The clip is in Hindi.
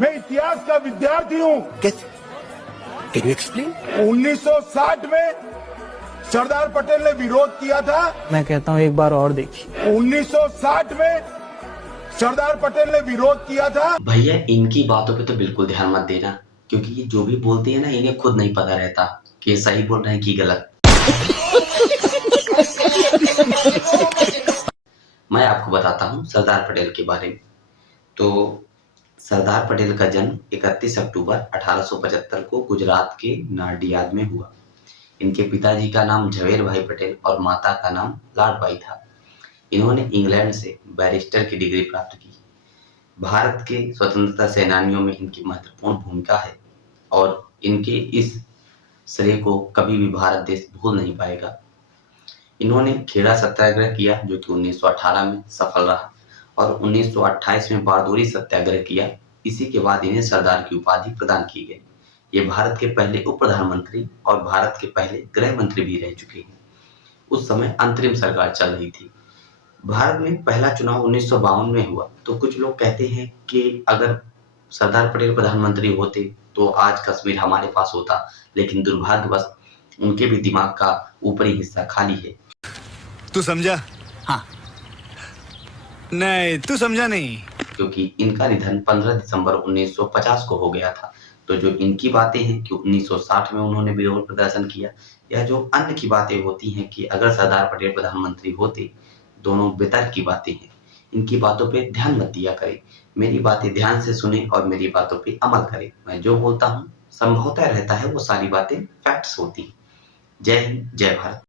मैं इतिहास का विद्यार्थी हूँ। कैसे? Can you explain? 1960 में सरदार पटेल ने विरोध किया था। मैं कहता हूँ एक बार और देखिए। 1960 में सरदार पटेल ने विरोध किया था। भैया इनकी बातों पे तो बिल्कुल ध्यान मत देना, क्योंकि ये जो भी बोलते हैं ना, इन्हें खुद नहीं पता रहता कि ये सही बोल रहे हैं कि गलत। मैं आपको बताता हूँ सरदार पटेल के बारे में। तो सरदार पटेल का जन्म 31 अक्टूबर 1875 को गुजरात के नाडियाद में हुआ। इनके पिताजी का नाम झवेर भाई पटेल और माता का नाम लाडबाई था। इन्होंने इंग्लैंड से बैरिस्टर की डिग्री प्राप्त की। भारत के स्वतंत्रता सेनानियों में इनकी महत्वपूर्ण भूमिका है और इनके इस श्रेय को कभी भी भारत देश भूल नहीं पाएगा। इन्होंने खेड़ा सत्याग्रह किया जो कि 1918 में सफल रहा और 1928 में बारदोरी सत्याग्रह किया। इसी के बाद इन्हें सरदार की उपाधि प्रदान की गई। ये भारत के पहले उप प्रधानमंत्री और भारत के पहले गृह मंत्री भी रह चुके हैं। उस समय अंतरिम सरकार चल रही थी। भारत में पहला चुनाव 1952 में हुआ। तो कुछ लोग कहते हैं कि अगर सरदार पटेल प्रधानमंत्री होते तो आज कश्मीर हमारे पास होता, लेकिन दुर्भाग्यवश उनके भी दिमाग का ऊपरी हिस्सा खाली है। तू समझा? हाँ। नहीं, तू समझा नहीं। क्योंकि इनका निधन 15 दिसंबर 1950 को हो गया था। तो जो इनकी बातें हैं कि 1960 में उन्होंने विरोध प्रदर्शन किया, या जो अन्य की बातें होती हैं कि अगर सरदार पटेल प्रधानमंत्री होते, दोनों बेतर्क की बातें हैं। इनकी बातों पे ध्यान मत दिया करें। मेरी बातें ध्यान से सुने और मेरी बातों पे अमल करें। मैं जो बोलता हूँ संभवतः रहता है वो सारी बातें फैक्ट्स होती हैं। जय हिंद, जय भारत।